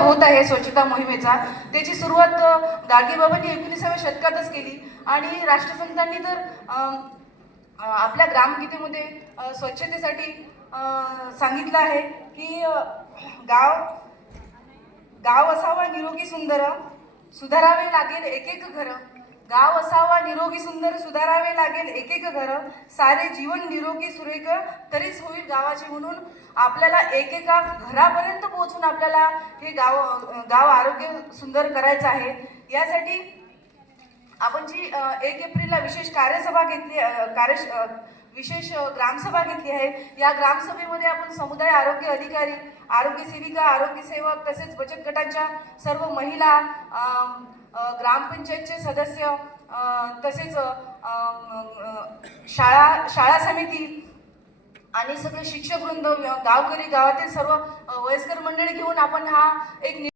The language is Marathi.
होत आहे स्वच्छता मोहिमेचा। त्याची सुरुवात गाडगेबाबांनी 19व्या शतकातच केली आणि राष्ट्रसंतांनी तर आपल्या ग्रामगीतेमध्ये स्वच्छतेसाठी सांगितलं आहे की गाव गाव असावा निरोगी सुंदर, सुधारावे लागेल एक एक घर। गाव असावा निरोगी सुंदर, सुधारावे लागेल एक एक घर। सारे जीवन निरोगी सुरेख, तरीच होईल गावाचे। म्हणून आपल्याला एकेका घरापर्यंत पोहोचून आपल्याला हे गाव आरोग्य सुंदर करायचं आहे। यासाठी आपण जी 1 एप्रिलला विशेष कार्यसभा घेतली, विशेष ग्रामसभा घेतली आहे। या ग्रामसभेमध्ये आपण समुदाय आरोग्य अधिकारी, आरोग्य सेविका, आरोग्य सेवक तसेच बचत गटांच्या सर्व महिला, ग्रामपंचायतचे सदस्य, तसेच शाळा समिती आणि सगळे शिक्षक वृंद, गावकरी, गावातील सर्व वयस्कर मंडळी घेऊन आपण हा एक